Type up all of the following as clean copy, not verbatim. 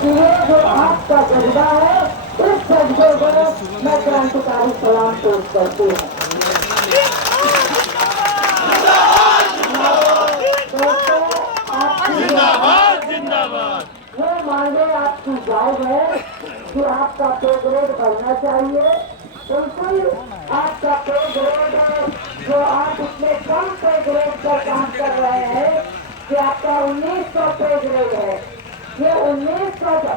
इसलिए जो आपका जज्बा है, इस जज्बे को मैं क्रांतिकारी सलाम पेश करती हूँ। ये मांगे आपकी जायज है कि आपका पे ग्रेड बढ़ना चाहिए। बिल्कुल आपका पे ग्रेड जो आप इतने कम पे ग्रेड पर काम कर रहे हैं कि आपका 1900 पे ग्रेड है, ये 1900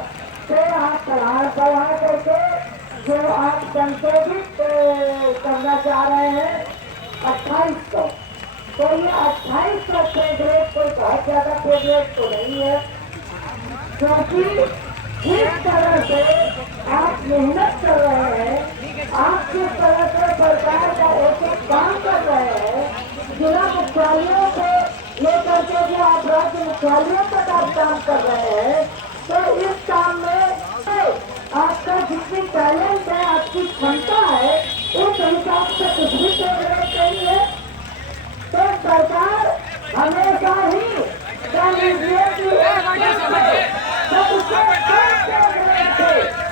से आप बढ़ा करके जो आप संशोधित करना चाह रहे हैं 2800, तो ये 2800 पे ग्रेड कोई बहुत ज्यादा पे ग्रेड तो नहीं है, क्योंकि जिस तरह से आप मेहनत कर रहे हैं, आप जिस तरह से सरकार का एक एक काम कर रहे हैं, जिला मुख्यालयों को लेकर के जो आप राज्य मुख्यालयों तक आप काम कर रहे हैं, तो इस काम में आपका जितनी टैलेंट है, आपकी क्षमता है, उस हिसाब से कुछ भी जरूरत नहीं है। तो सरकार हमेशा ही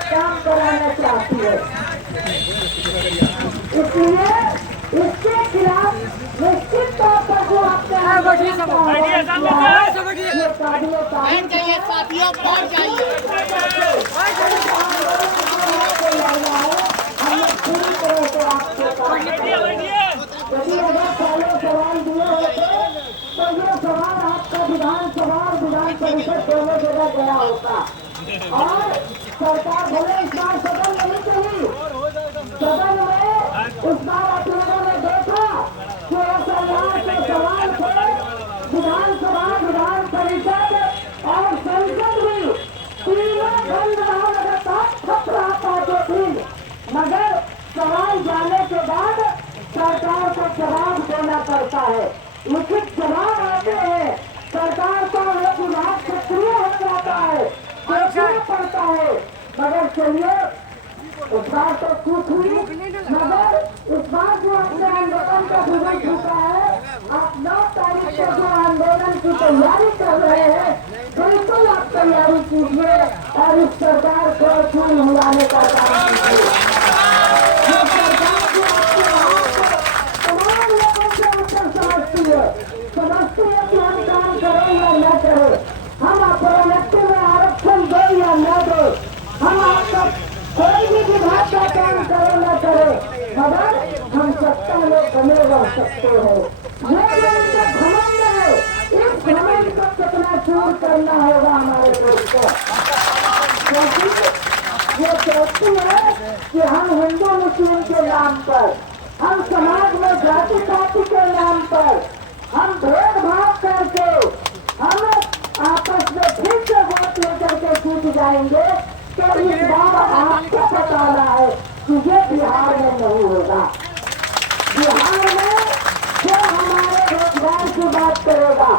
काम कराना चाहती है, इसलिए इसके खिलाफ निश्चित तौर पर जो आपने हमने पूरी तरह से आपको यदि अगर पहले सवाल दिए होते तो ये सवाल आपका विधानसभा और विधान परिषद दोनों जगह गया होता, और सरकार भले इस बार सदन नहीं चली, सदन में इस बार आप लोगों ने देखा कि असंविधान के सवाल थे, विधानसभा, विधान परिषद और संसद भी तीनों बंद रहा, लगातार छप रहा था जो दिन, मगर सवाल जाने के बाद सरकार को जवाब देना पड़ता है, लिखित जवाब आते हैं, सरकार को एक विभाग सक्रिय हो जाता है, देखना पड़ता है। मगर चलिए, इस बार तो चूक हुई, मगर इस बार जो अपने आंदोलन का विजय छूटा है, आप 9 तारीख को जो आंदोलन की तैयारी कर रहे हैं, बिल्कुल आप तैयारी कीजिए और इस सरकार को छूट मिलाने का काम कीजिए। समझते हैं कि हम काम करें या न करें, हम प्रोडक्टिव में आरक्षण दो या न दो, हम आपका कोई भी विभाग का काम करें न करें, मगर हम सत्ता में बने रह सकते हैं। ये जो घमंड है, इस घमंड को कितना चूर करना होगा हमारे देश को, क्योंकि ये कहती है कि हम हिंदू मुस्लिम के नाम पर, हम समाज में जाति पाति के नाम पर हम भेदभाव करके हम आपस में फिर से वोट लेकर के जीत जाएंगे, तो इस बार आपको बताना है कि ये बिहार में नहीं होगा। बिहार में जो हमारे रोजगार की बात करेगा,